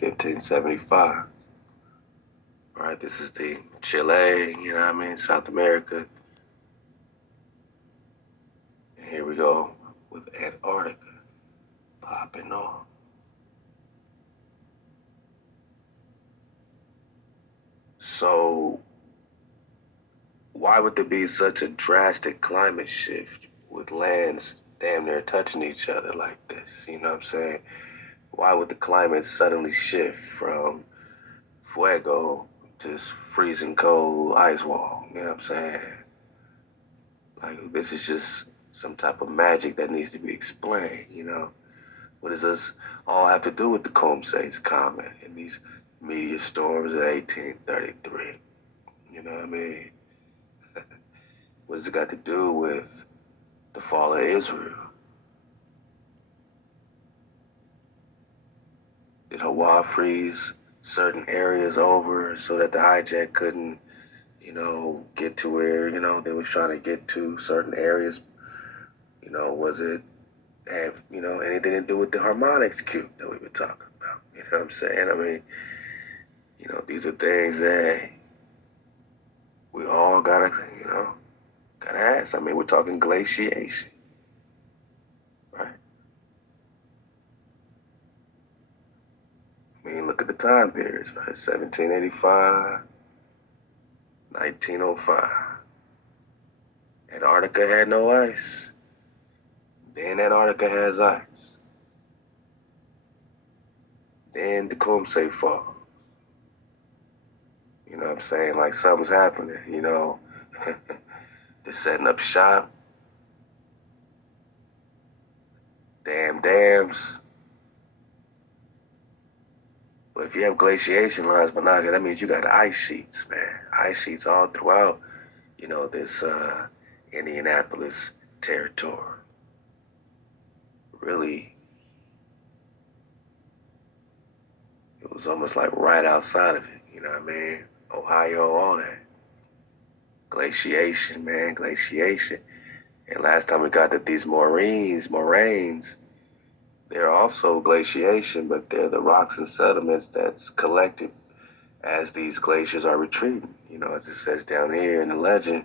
1575. Right, this is the Chile, South America. And here we go with Antarctica popping on. So, why would there be such a drastic climate shift with lands damn near touching each other like this? You know what I'm saying? Why would the climate suddenly shift from fuego to freezing cold ice wall? You know what I'm saying? Like, this is just some type of magic that needs to be explained. What does this all have to do with the Comte comet and these meteor storms in 1833? You know what I mean? What does it got to do with the fall of Israel? Did Hawaii freeze certain areas over so that the hijack couldn't, get to where, they was trying to get to certain areas? Was it have, anything to do with the harmonics cube that we've been talking about? You know what I'm saying? I mean, these are things that we all gotta ask. I mean, we're talking glaciation, right? I mean, look at the time periods, right? 1785, 1905. Antarctica had no ice. Then Antarctica has ice. Then the Kumse fall. You know what I'm saying? Like something's happening. They're setting up shop. Damn dams. But if you have glaciation lines, Monaga, that means you got ice sheets, man. Ice sheets all throughout, this Indianapolis territory. Really, it was almost like right outside of it, you know what I mean? Ohio, all that. Glaciation, man, glaciation. And last time we got that these moraines, they're also glaciation, but they're the rocks and sediments that's collected as these glaciers are retreating. As it says down here in the legend,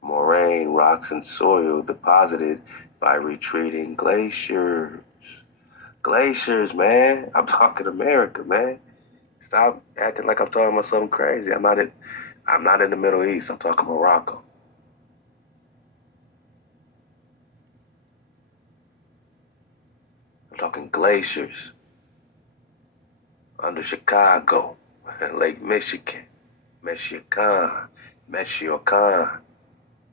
moraine, rocks, and soil deposited by retreating glaciers. Glaciers, man. I'm talking America, man. Stop acting like I'm talking about something crazy. I'm not in the Middle East. I'm talking Morocco. I'm talking glaciers under Chicago, Lake Michigan, Michigan. You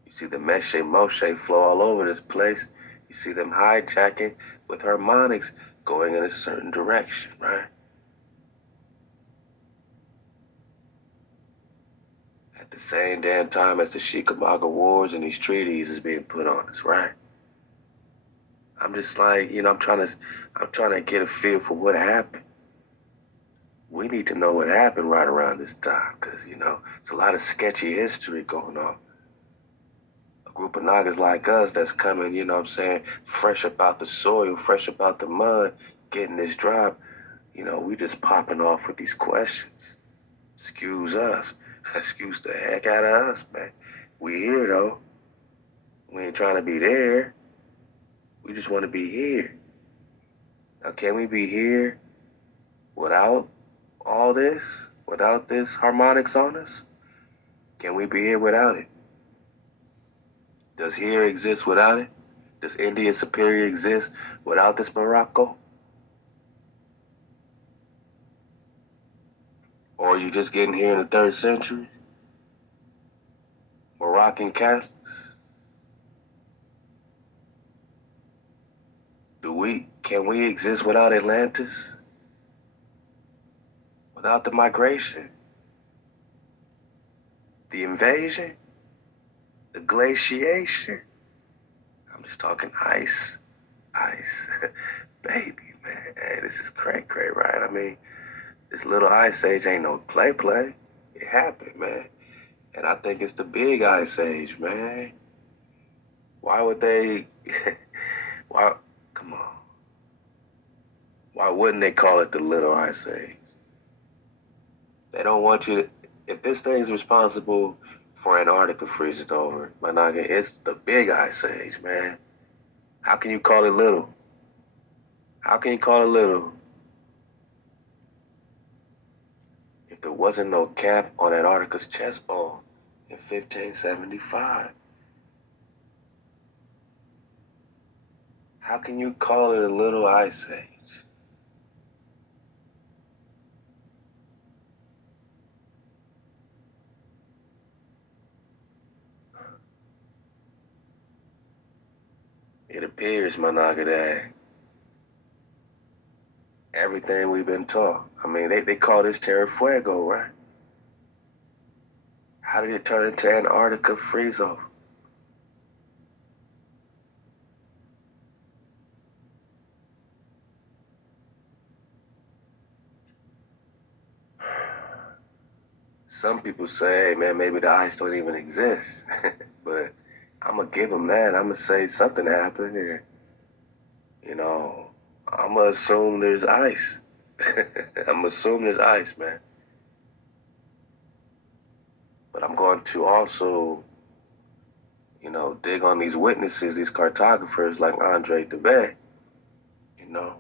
see the Meshe Moshe flow all over this place. You see them hijacking with harmonics going in a certain direction, right? At the same damn time as the Chickamauga Wars and these treaties is being put on us, right? I'm just like, I'm trying to get a feel for what happened. We need to know what happened right around this time, because, it's a lot of sketchy history going on. A group of Nagas like us that's coming, fresh about the soil, fresh about the mud, getting this drop, we just popping off with these questions. Excuse us. Excuse the heck out of us, man. We here, though. We ain't trying to be there. We just want to be here. Now, can we be here without all this? Without this harmonics on us? Can we be here without it? Does here exist without it? Does India Superior exist without this Morocco? Or are you just getting here in the 3rd century? Moroccan Catholics? Can we exist without Atlantis? Without the migration? The invasion? The glaciation? I'm just talking ice. Baby, man. Hey, this is cray, right? I mean, this little ice age ain't no play. It happened, man. And I think it's the big ice age, man. Why would they... Come on. Why wouldn't they call it the Little Ice Age? They don't want you to. If this thing's responsible for Antarctica freezing over, my noggin, it's the Big Ice Age, man. How can you call it little? How can you call it little if there wasn't no cap on Antarctica's chest bone in 1575? How can you call it a little ice age? It appears, my nigga, that everything we've been taught. I mean, they call this Terra Fuego, right? How did it turn into Antarctica freeze over? Some people say, hey, man, maybe the ice don't even exist. But I'm going to give them that. I'm going to say something happened here. You know, I'm going to assume there's ice. I'm going to assume there's ice, man. But I'm going to also, dig on these witnesses, these cartographers like Andre DeBay, you know,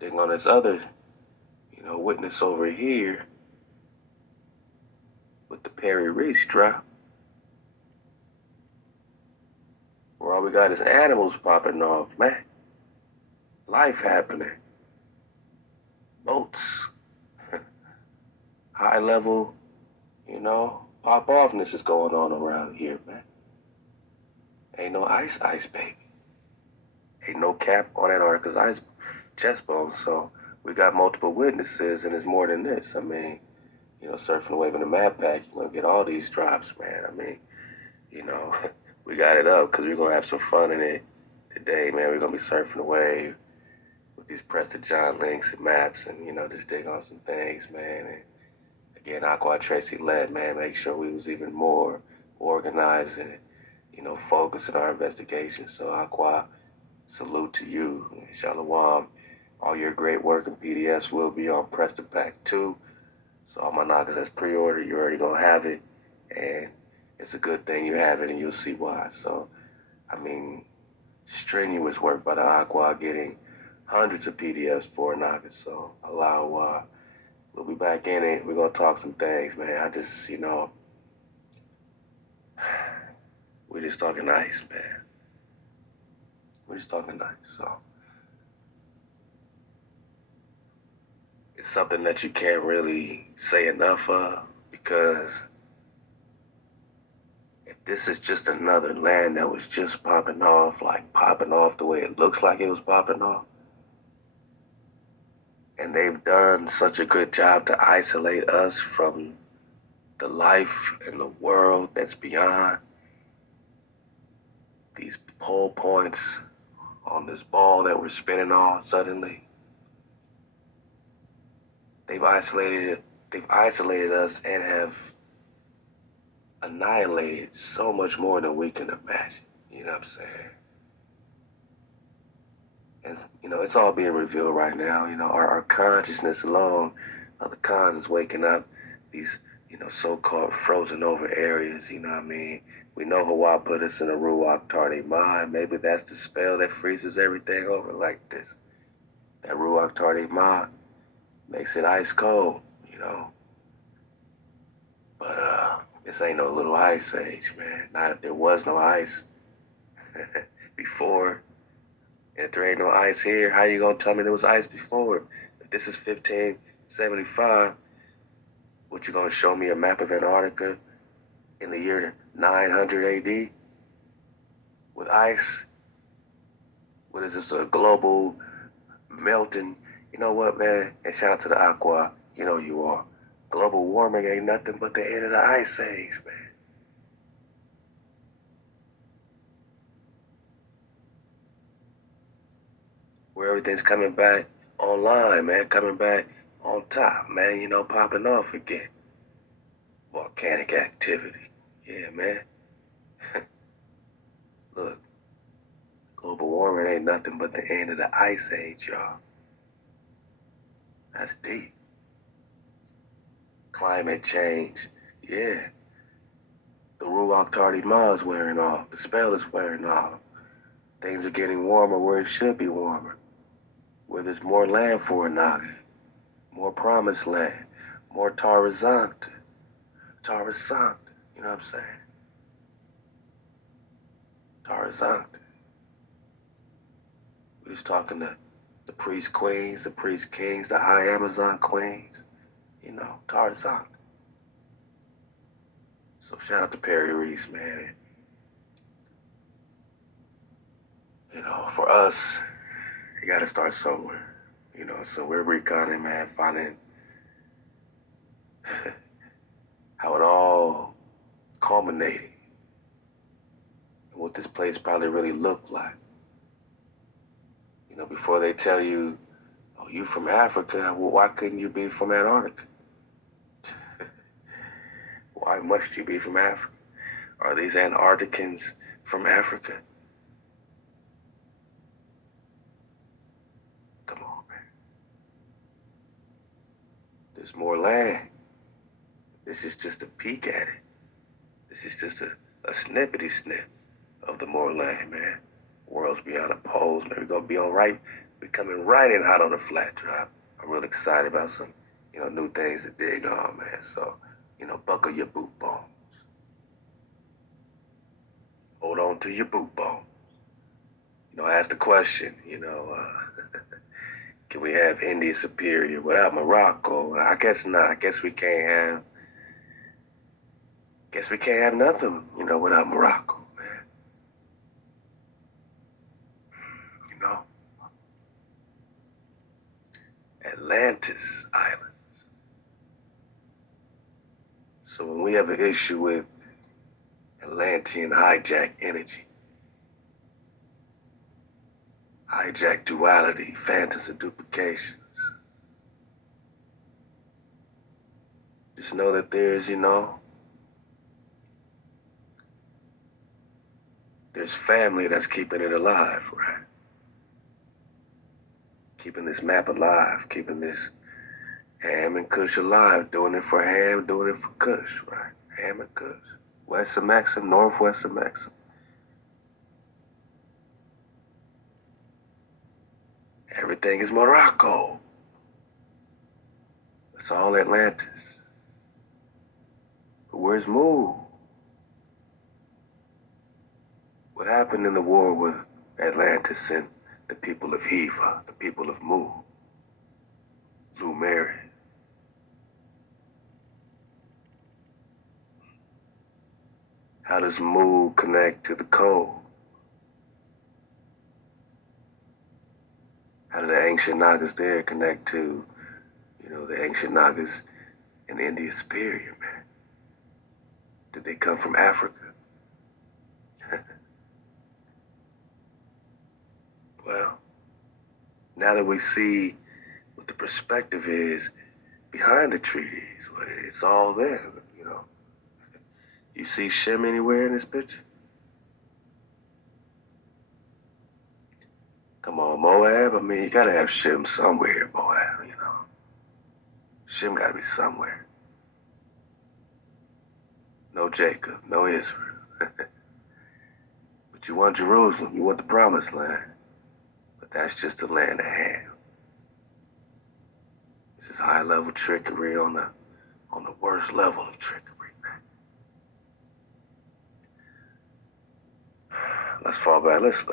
dig on this other, witness over here with the Perry Reese drop, where all we got is animals popping off, man. Life happening. Boats. High level, pop offness is going on around here, man. Ain't no ice, baby. Ain't no cap on Antarctica's ice chest bone, so we got multiple witnesses, and it's more than this. I mean, surfing the wave in the map pack, you're going to get all these drops, man. I mean, we got it up because we're going to have some fun in it today, man. We're going to be surfing the wave with these Preston John links and maps and, just dig on some things, man. And again, Aqua Tracy led, man, make sure we was even more organized and, focused in our investigation. So Aqua, salute to you. Shalom. All your great work in PDFs will be on Preston Pack 2. So all my knockers that's pre-ordered, you're already going to have it. And it's a good thing you have it, and you'll see why. So, I mean, strenuous work by the Aqua getting hundreds of PDFs for knockers. So allow, we'll be back in it. We're going to talk some things, man. I just, we're just talking nice, man. We're just talking nice. So it's something that you can't really say enough of, because if this is just another land that was just popping off, like popping off the way it looks like it was popping off, and they've done such a good job to isolate us from the life and the world that's beyond these pole points on this ball that we're spinning on suddenly. They've isolated us and have annihilated so much more than we can imagine. You know what I'm saying? And, it's all being revealed right now. Our consciousness alone of the cons is waking up these, so-called frozen over areas. You know what I mean? We know Hawaii put us in a Ruach Tarde mind. Maybe that's the spell that freezes everything over like this. That Ruach Tarde mind makes it ice cold, But this ain't no little ice age, man. Not if there was no ice before. And if there ain't no ice here, how you gonna tell me there was ice before? If this is 1575, what you gonna show me a map of Antarctica in the year 900 AD with ice? What is this, a global melting? You know what, man? And shout out to the Aqua. You know you are. Global warming ain't nothing but the end of the ice age, man. Where everything's coming back online, man, coming back on top, man, popping off again. Volcanic activity. Yeah, man. Look, global warming ain't nothing but the end of the ice age, y'all. That's deep. Climate change. Yeah. The Ruach Tardima is wearing off. The spell is wearing off. Things are getting warmer where it should be warmer. Where there's more land for a Naga. More promised land. More Tarazant. Tarazant. You know what I'm saying? Tarazant. We're just talking to the priest queens, the priest kings, the high Amazon queens. You know, Tarzan. So shout out to Perry Reese, man. You know, for us, you got to start somewhere. You know, so we're reconning, man, finding how it all culminated and what this place probably really looked like. You know, before they tell you, oh, you from Africa, well, why couldn't you be from Antarctica? Why must you be from Africa? Are these Antarcticans from Africa? Come on, man. There's more land. This is just a peek at it. This is just a snippety snip of the more land, man. Worlds beyond the poles, man. We're gonna be all right. We're coming right in hot on the flat drop. I'm real excited about some, new things to dig on, man. So, buckle your boot bones. Hold on to your boot bones. Ask the question, can we have India superior without Morocco? I guess not. I guess we can't have nothing, without Morocco, man. Atlantis Islands. So when we have an issue with Atlantean hijack energy, hijack duality, phantoms and duplications, just know that there's family that's keeping it alive, right? Keeping this map alive, keeping this Ham and Kush alive, doing it for Ham, doing it for Kush, right? Ham and Kush. West of Maxim, northwest of Maxim. Everything is Morocco. It's all Atlantis. But where's Mu? What happened in the war with Atlantis and the people of Hiva, the people of Mu, Lumeri? How does Mu connect to the cold? How do the ancient Nagas there connect to, the ancient Nagas in India Superior, man? Did they come from Africa? Well, now that we see what the perspective is behind the treaties, well, it's all there, You see Shem anywhere in this picture? Come on, Moab. I mean, you gotta have Shem somewhere, Moab, Shem gotta be somewhere. No Jacob, no Israel. But you want Jerusalem, you want the promised land. But that's just the land of Ham. This is high level trickery on the worst level of trickery. Let's fall back. Let's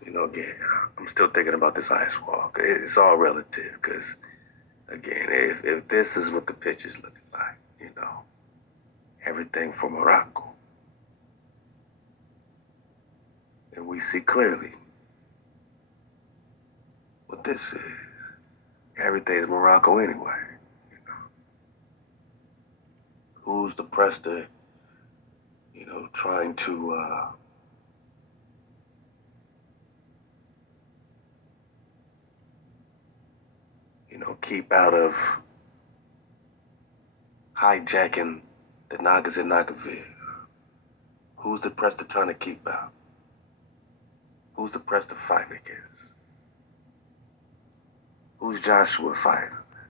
again, I'm still thinking about this ice wall. It's all relative because, again, if this is what the picture's looking like, everything from Morocco, and we see clearly what this is. Everything's Morocco anyway, Who's the prester, trying to, keep out of hijacking the Nagas in Nagaville? Who's the prester trying to keep out? Who's the prester fighting against? Who's Joshua fighting?